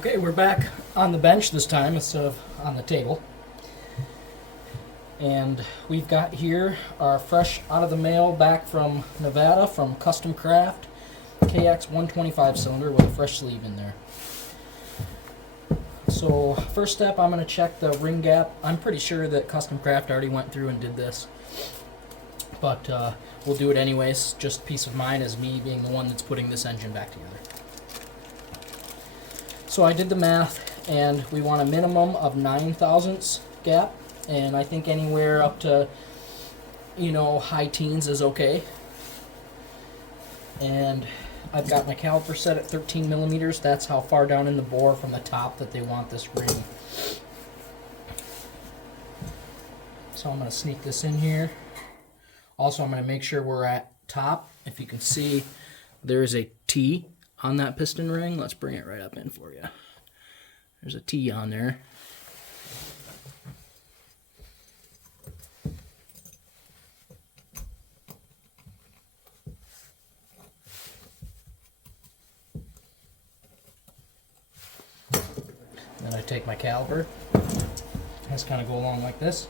Okay, we're back on the bench this time instead of on the table. And we've got here our fresh out of the mail back from Nevada from Custom Craft kx125 cylinder with a fresh sleeve in there. So first step, I'm going to check the ring gap. I'm pretty sure that Custom Craft already went through and did this, but we'll do it anyways. Just peace of mind as me being the one that's putting this engine back together. So I did the math, and we want a minimum of 9 thousandths gap, and I think anywhere up to, high teens is okay. And I've got my caliper set at 13 millimeters. That's how far down in the bore from the top that they want this ring. So I'm going to sneak this in here. Also, I'm going to make sure we're at top. If you can see, there is a T on that piston ring. Let's bring it right up in for you. There's a T on there. Then I take my caliper. Just kind of go along like this.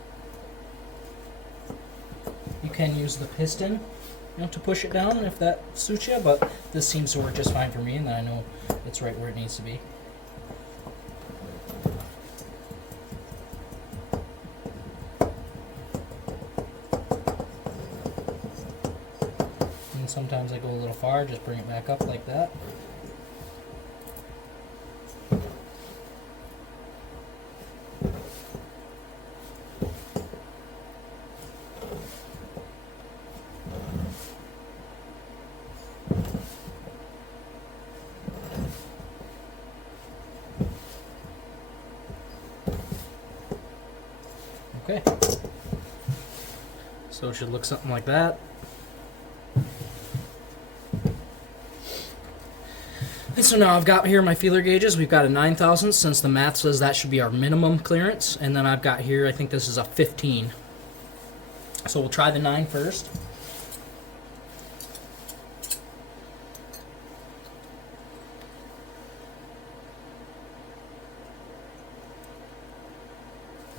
You can use the piston, to push it down if that suits you, but this seems to work just fine for me, and I know it's right where it needs to be. And sometimes I go a little far, just bring it back up like that. Okay, so it should look something like that. And so now I've got here my feeler gauges. We've got a 9 thousandths since the math says that should be our minimum clearance. And then I've got here, I think this is a 15. So we'll try the 9 first.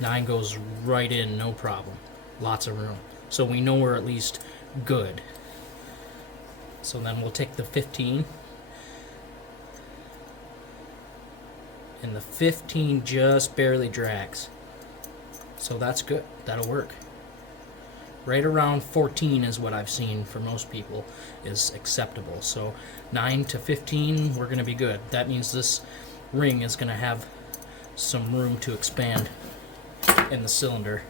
Nine goes right in, no problem. Lots of room. So we know we're at least good. So then we'll take the 15. And the 15 just barely drags. So that's good. That'll work. Right around 14 is what I've seen for most people is acceptable. So 9 to 15, we're going to be good. That means this ring is going to have some room to expand in the cylinder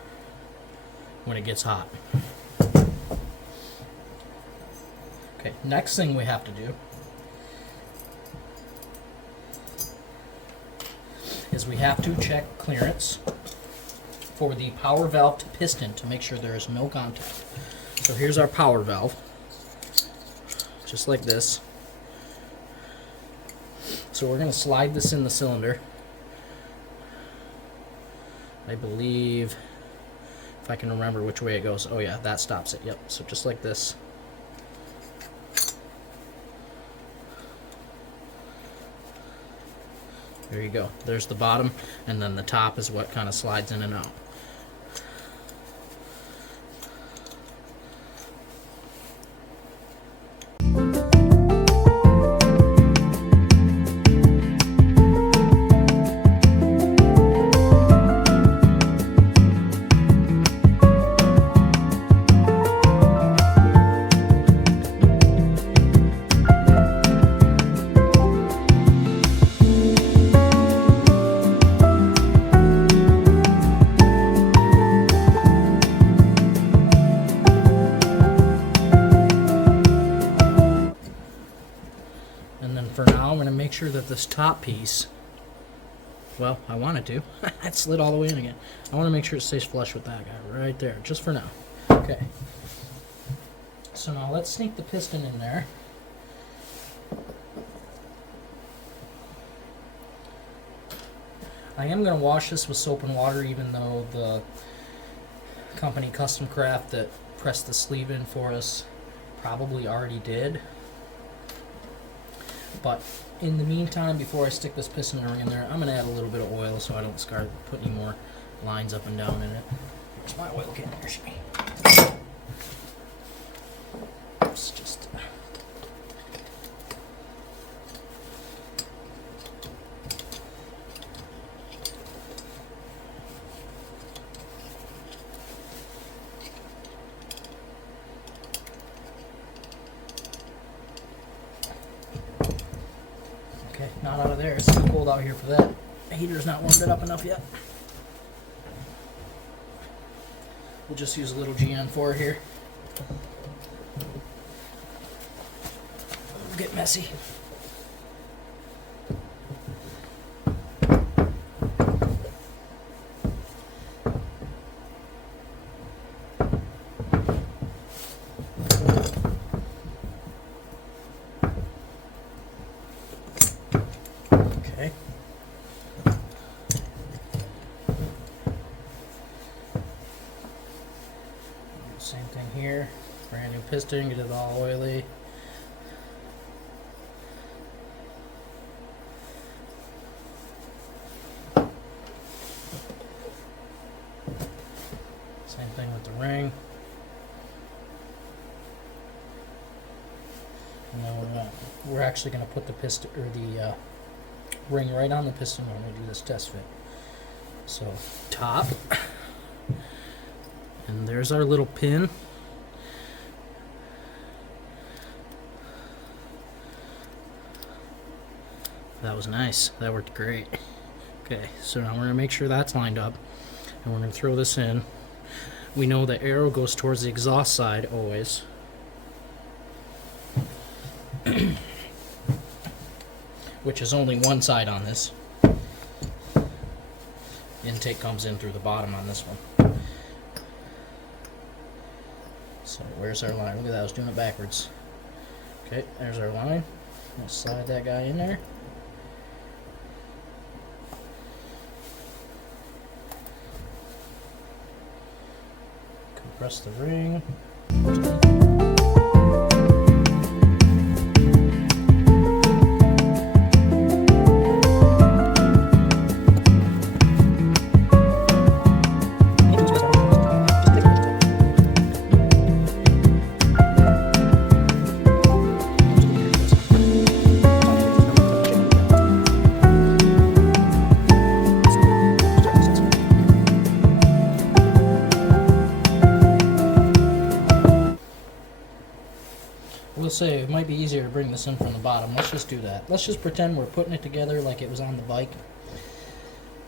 when it gets hot. Okay, next thing we have to do is we have to check clearance for the power valve to piston to make sure there is no contact. So here's our power valve, just like this. So we're going to slide this in the cylinder. I believe, if I can remember which way it goes. Oh yeah, that stops it. Yep, so just like this. There you go. There's the bottom, and then the top is what kind of slides in and out. And then for now, I'm going to make sure that this top piece, well, I want it to. It slid all the way in again. I want to make sure it stays flush with that guy right there, just for now. Okay. So now let's sneak the piston in there. I am going to wash this with soap and water, even though the company Custom Craft that pressed the sleeve in for us probably already did. But in the meantime, before I stick this piston ring in there, I'm going to add a little bit of oil so I don't start putting any more lines up and down in it. Where's my oil can? There should be. It's just... Okay, not out of there. It's too cold out here for that. The heater's not warmed it up enough yet. We'll just use a little GN4 here. It'll get messy. Okay. Same thing here. Brand new piston, get it all oily. Same thing with the ring. And then we're actually going to put the piston or the ring right on the piston when we do this test fit. So top, and there's our little pin. That was nice. That worked great. Okay, so now we're going to make sure that's lined up, and we're going to throw this in. We know the arrow goes towards the exhaust side always. Which is only one side on this. Intake comes in through the bottom on this one. So where's our line? Look at that, I was doing it backwards. Okay, there's our line. Let's slide that guy in there. Compress the ring. We'll say it might be easier to bring this in from the bottom. Let's just do that. Let's just pretend we're putting it together like it was on the bike,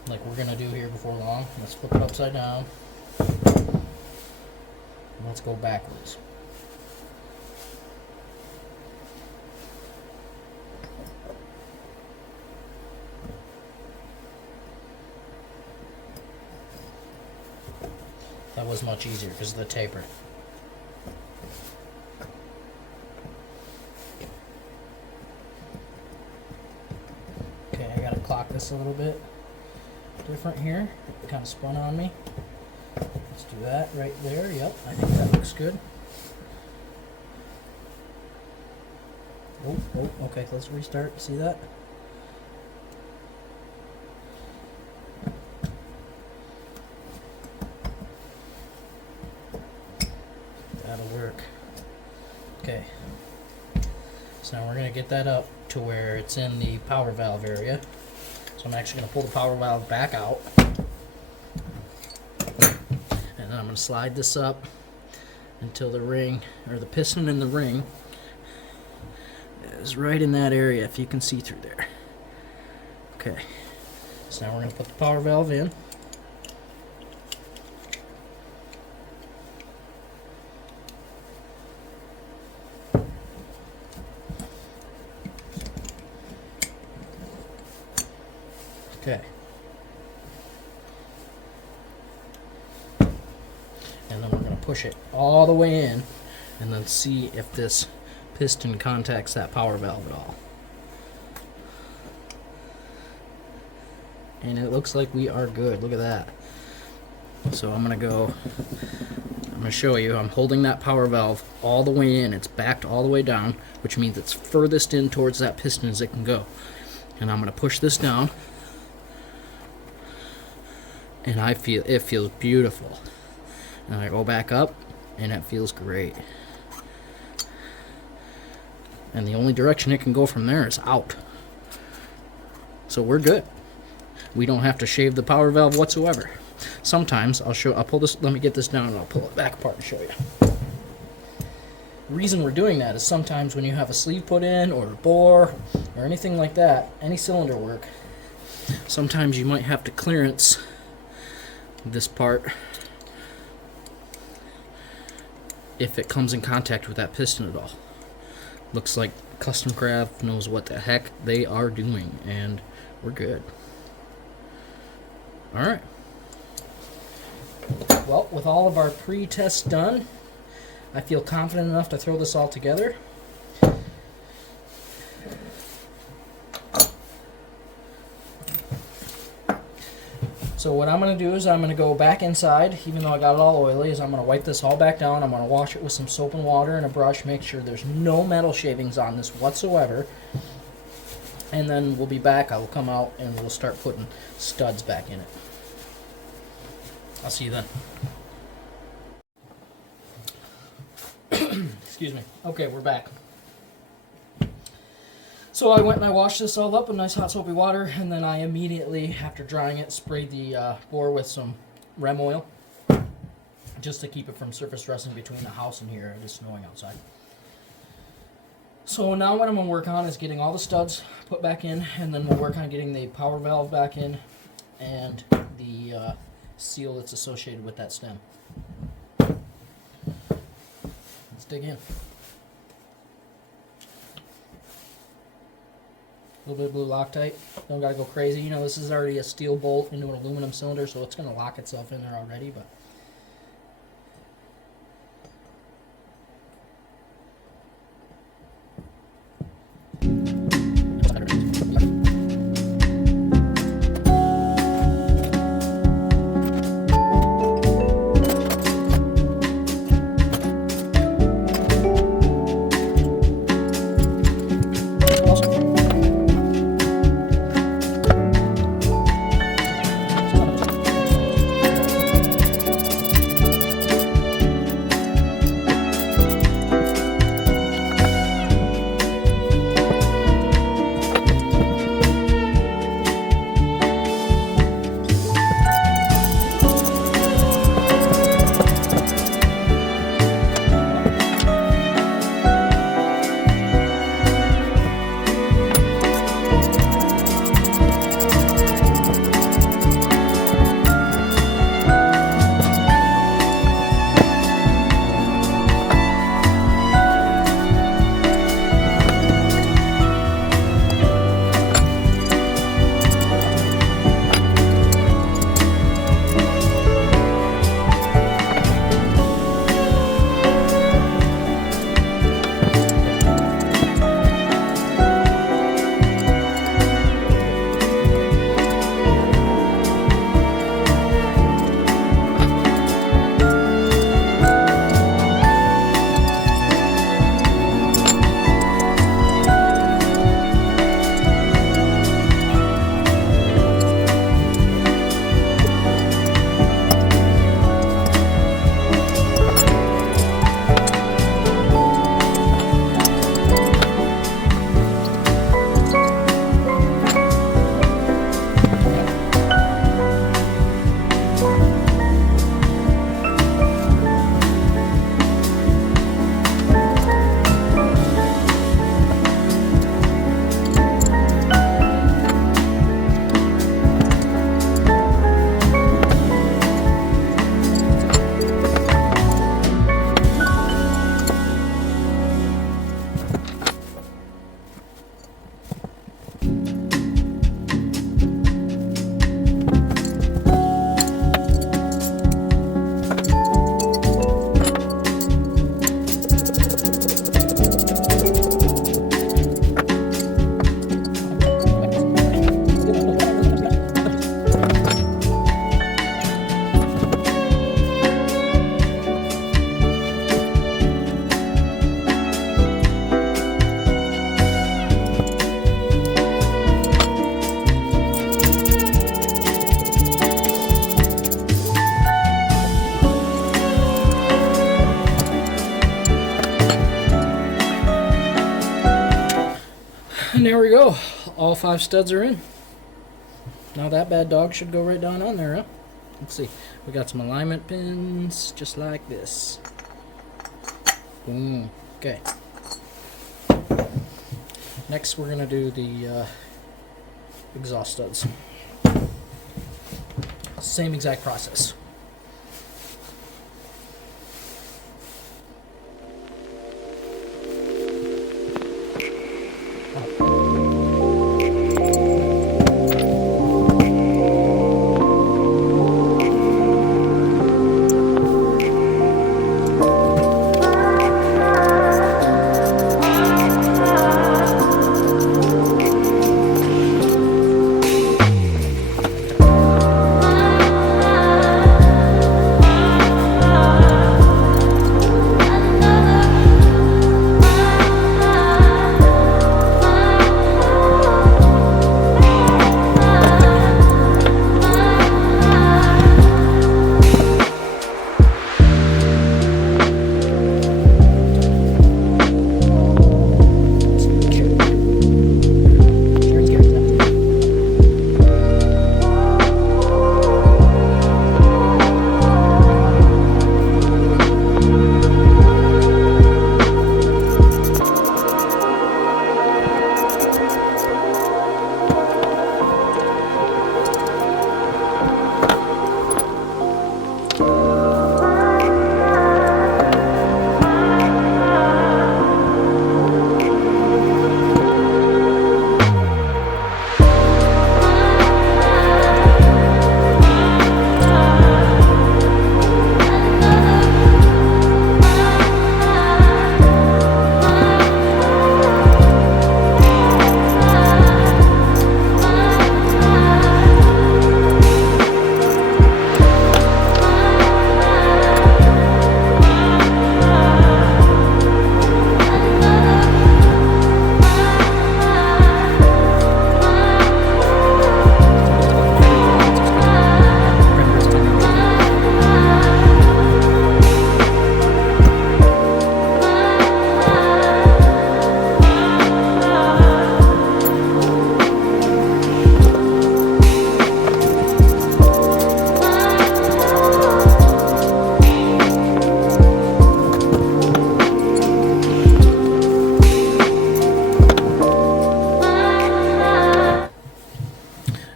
like we're gonna do here before long. Let's flip it upside down. And let's go backwards. That was much easier because of the taper. Okay, I gotta clock this a little bit different here. It kind of spun on me. Let's do that right there. Yep, I think that looks good. Oh, okay, let's restart. See that? That'll work. Okay. So now we're going to get that up to where it's in the power valve area. So I'm actually going to pull the power valve back out. And then I'm going to slide this up until the ring, or the piston in the ring, is right in that area, if you can see through there. Okay. So now we're going to put the power valve in. Okay. And then we're going to push it all the way in and then see if this piston contacts that power valve at all. And it looks like we are good. Look at that. So I'm going to show you. I'm holding that power valve all the way in. It's backed all the way down, which means it's furthest in towards that piston as it can go. And I'm going to push this down, and it feels beautiful. And I go back up, and it feels great. And the only direction it can go from there is out. So we're good. We don't have to shave the power valve whatsoever. Sometimes I'll pull this, let me get this down and I'll pull it back apart and show you. The reason we're doing that is sometimes when you have a sleeve put in or a bore or anything like that, any cylinder work, sometimes you might have to clearance this part if it comes in contact with that piston at all. Looks like Custom Craft knows what the heck they are doing, and we're good. Alright. Well, with all of our pre-tests done, I feel confident enough to throw this all together. So what I'm going to do is I'm going to go back inside, even though I got it all oily, is I'm going to wipe this all back down. I'm going to wash it with some soap and water and a brush, make sure there's no metal shavings on this whatsoever. And then we'll be back. I will come out and we'll start putting studs back in it. I'll see you then. Excuse me. Okay, we're back. So I went and I washed this all up in nice hot soapy water, and then I immediately, after drying it, sprayed the bore with some Rem oil, just to keep it from surface rusting between the house and here. It is snowing outside. So now what I'm going to work on is getting all the studs put back in, and then we'll work on getting the power valve back in and the seal that's associated with that stem. Let's dig in. A little bit of blue Loctite. Don't gotta go crazy. You know, this is already a steel bolt into an aluminum cylinder, so it's gonna lock itself in there already, but And there we go. All 5 studs are in. Now that bad dog should go right down on there, huh? Let's see. We got some alignment pins just like this. Boom. Okay. Next we're going to do the exhaust studs. Same exact process.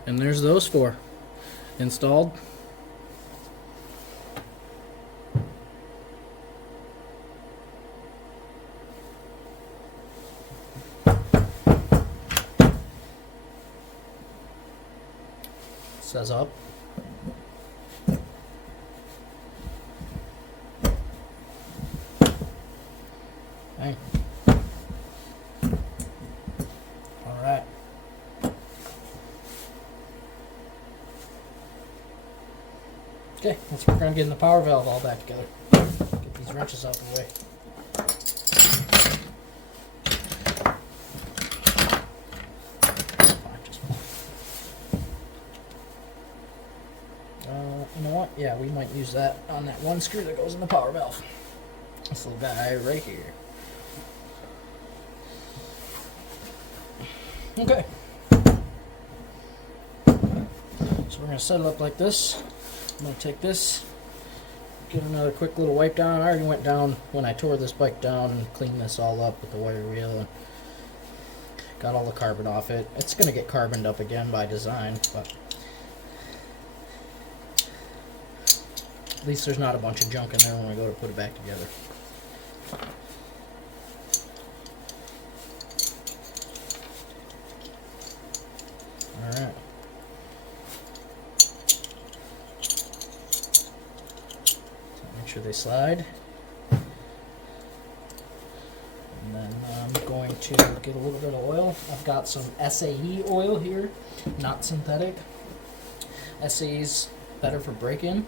And there's those 4 installed. Says up. Bang. All right. Okay, let's work on getting the power valve all back together. Get these wrenches out of the way. You know what? Yeah, we might use that on that one screw that goes in the power valve. This little guy right here. Okay. So we're going to set it up like this. I'm going to take this, give another quick little wipe down. I already went down when I tore this bike down and cleaned this all up with the wire wheel and got all the carbon off it. It's going to get carboned up again by design, but at least there's not a bunch of junk in there when we go to put it back together. Alright. So make sure they slide. And then I'm going to get a little bit of oil. I've got some SAE oil here, not synthetic. SAE's better for break-in.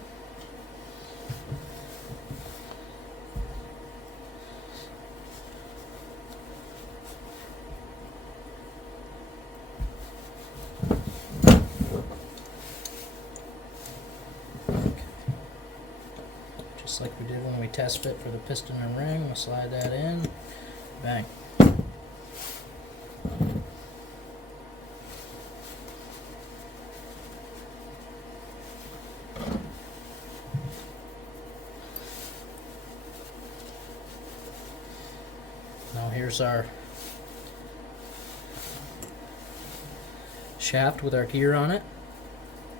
Just like we did when we test fit for the piston and ring, we'll slide that in. Bang. There's our shaft with our gear on it.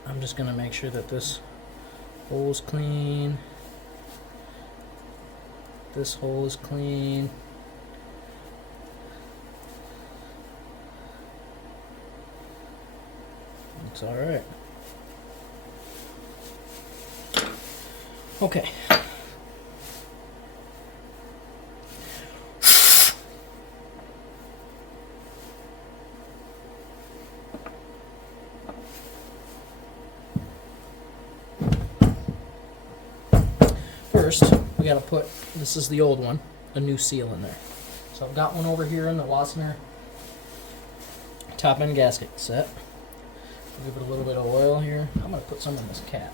I'm just going to make sure that this hole is clean. This hole is clean. It's all right. Okay. First, we got to put, this is the old one, a new seal in there. So I've got one over here in the Wassner top end gasket set. Give it a little bit of oil here. I'm going to put some in this cap.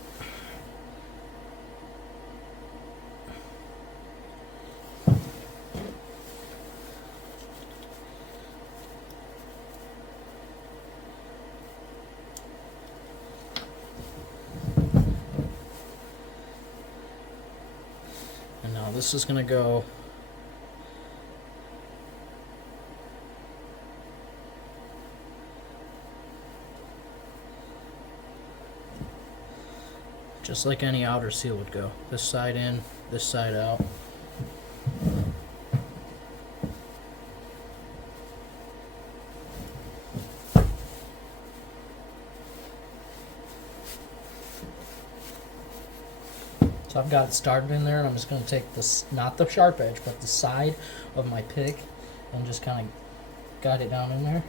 And now this is going to go just like any outer seal would go. This side in, this side out. So I've got it started in there, and I'm just going to take this, not the sharp edge, but the side of my pick, and just kind of guide it down in there.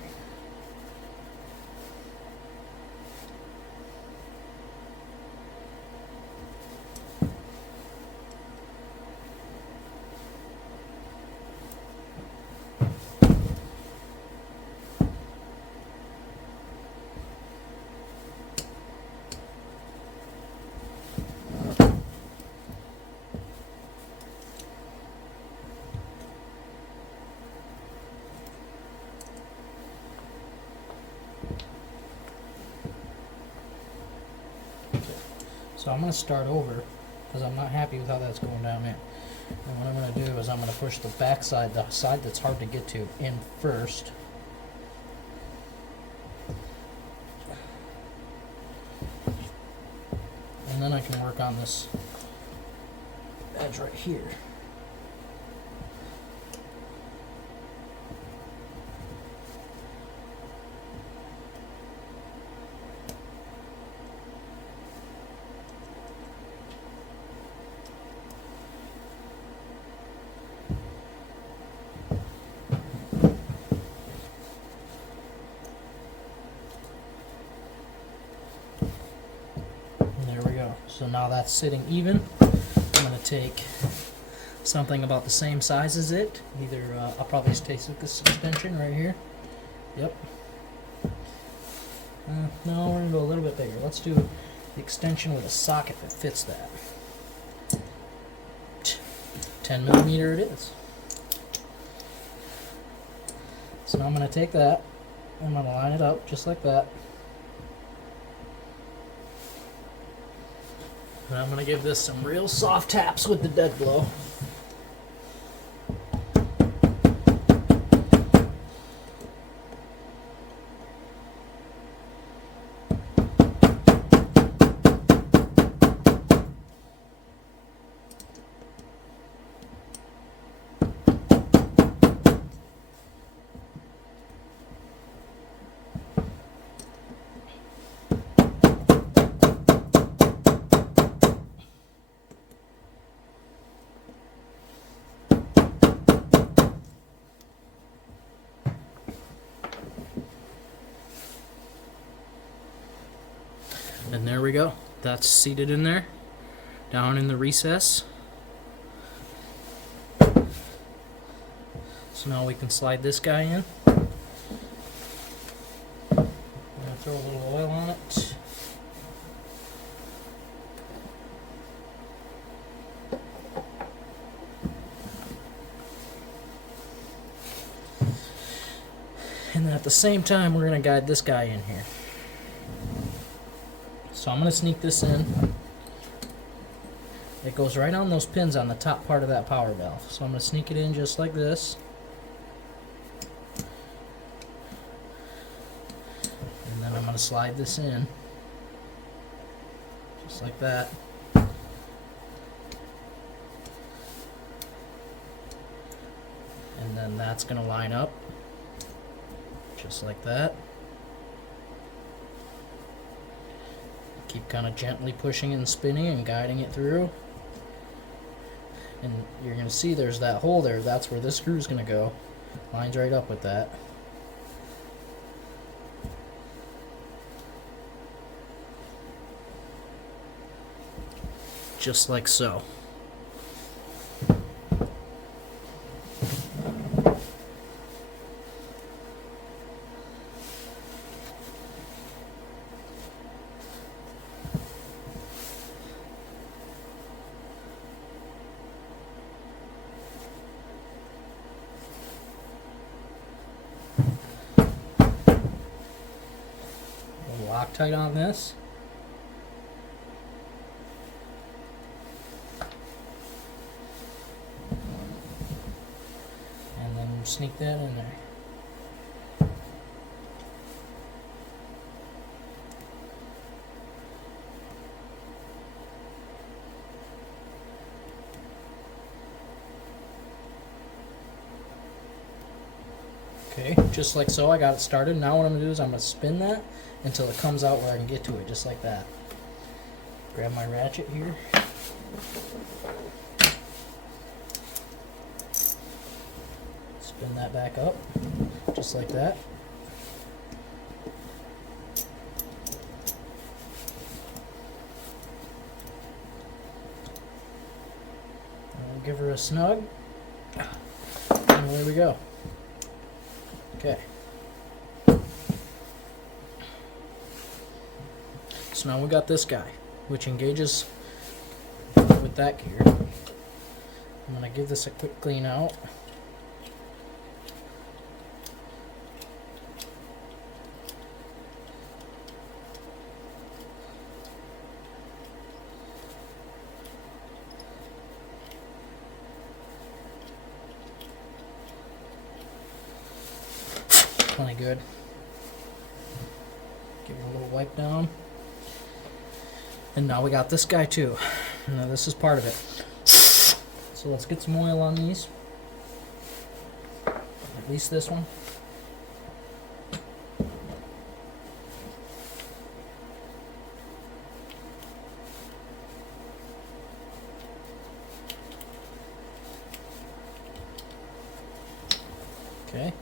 So I'm going to start over because I'm not happy with how that's going down there. And what I'm going to do is I'm going to push the back side, the side that's hard to get to, in first. And then I can work on this edge right here. So now that's sitting even. I'm going to take something about the same size as it. Either I'll probably take this extension right here. Yep. No, we're going to go a little bit bigger. Let's do the extension with a socket that fits that. 10 millimeter it is. So now I'm going to take that. I'm going to line it up just like that. And I'm going to give this some real soft taps with the dead blow. And there we go. That's seated in there, down in the recess. So now we can slide this guy in. I'm going to throw a little oil on it. And then at the same time, we're going to guide this guy in here. So I'm going to sneak this in. It goes right on those pins on the top part of that power valve. So I'm going to sneak it in just like this. to slide this in just like that. And then that's going to line up just like that. Keep kind of gently pushing and spinning and guiding it through. And you're going to see there's that hole there. That's where this screw is going to go. Lines right up with that. Just like so. Loctite on this. And then sneak that in there. Okay, just like so, I got it started. Now what I'm going to do is I'm going to spin that until it comes out where I can get to it, just like that. Grab my ratchet here. Spin that back up, just like that. And give her a snug, and away we go. Okay. So now we got this guy, which engages with that gear. I'm going to give this a quick clean out. Plenty good. Give it a little wipe down. And now we got this guy too. Now this is part of it. So let's get some oil on these. At least this one. Okay.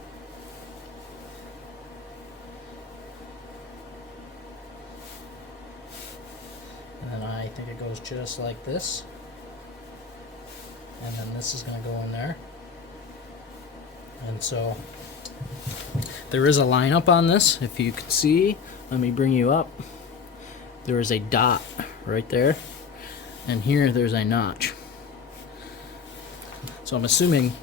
And then I think it goes just like this. And then this is going to go in there. And so there is a lineup on this. If you can see, let me bring you up. There is a dot right there. And here there's a notch. So I'm assuming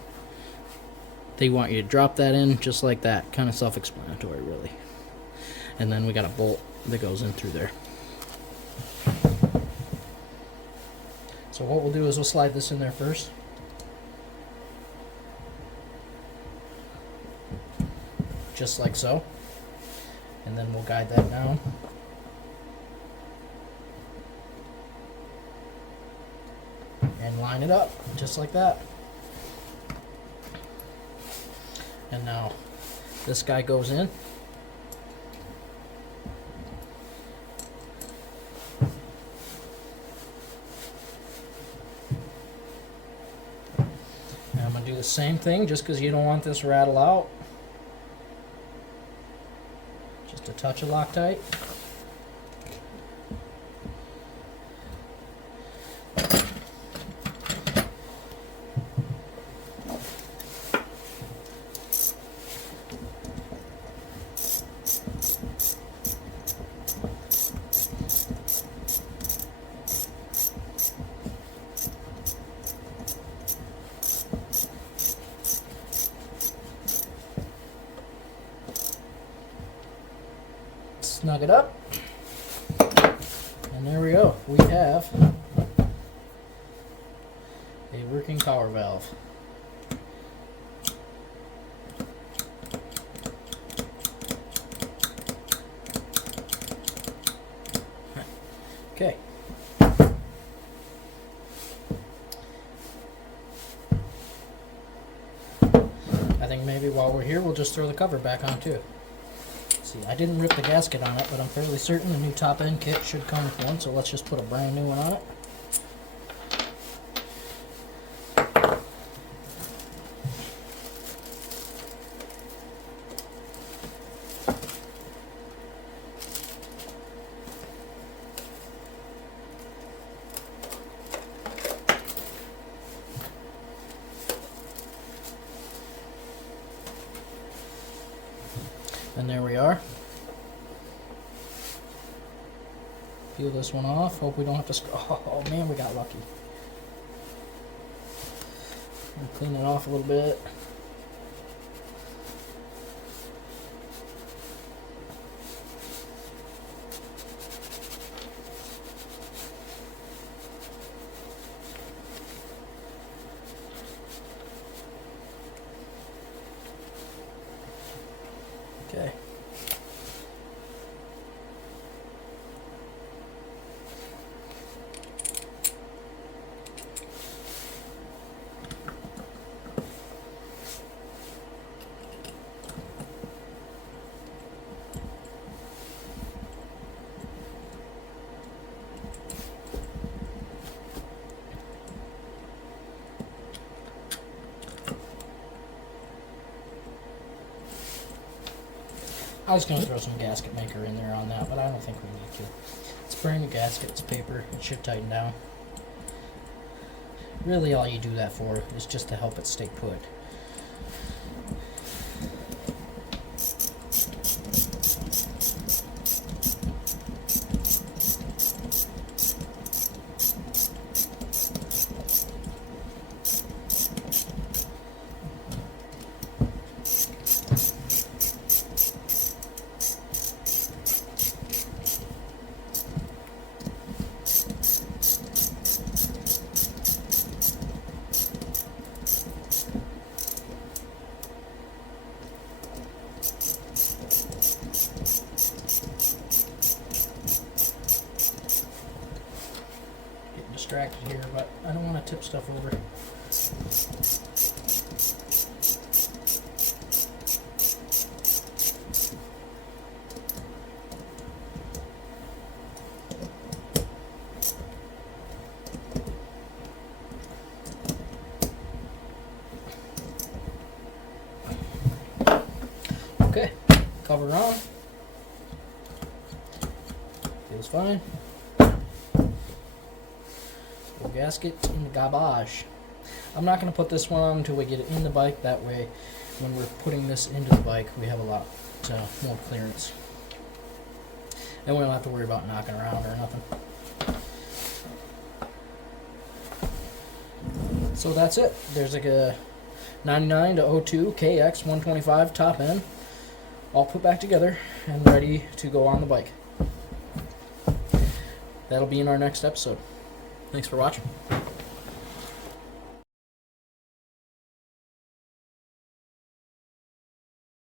they want you to drop that in just like that. Kind of self-explanatory, really. And then we got a bolt that goes in through there. So what we'll do is we'll slide this in there first. Just like so. And then we'll guide that down. And line it up, just like that. And now this guy goes in. And I'm going to do the same thing just because you don't want this to rattle out. Just a touch of Loctite. Snug it up, and there we go. We have a working power valve. Okay. I think maybe while we're here, we'll just throw the cover back on too. See, I didn't rip the gasket on it, but I'm fairly certain the new top end kit should come with one, so let's just put a brand new one on it. And there we are. Peel this one off. Hope we don't have to. Oh man, we got lucky. Clean it off a little bit. Okay. I was going to throw some gasket maker in there on that, but I don't think we need to. It's brand new gasket, it's paper, it should tighten down. Really all you do that for is just to help it stay put. Distracted here, but I don't want to tip stuff over. Okay, cover on. Feels fine. Gasket in the garbage. I'm not going to put this one on until we get it in the bike. That way, when we're putting this into the bike, we have a lot more clearance. And we don't have to worry about knocking around or nothing. So that's it. There's like a 99 to 02 kx125 top end, all put back together and ready to go on the bike. That'll be in our next episode. Thanks for watching.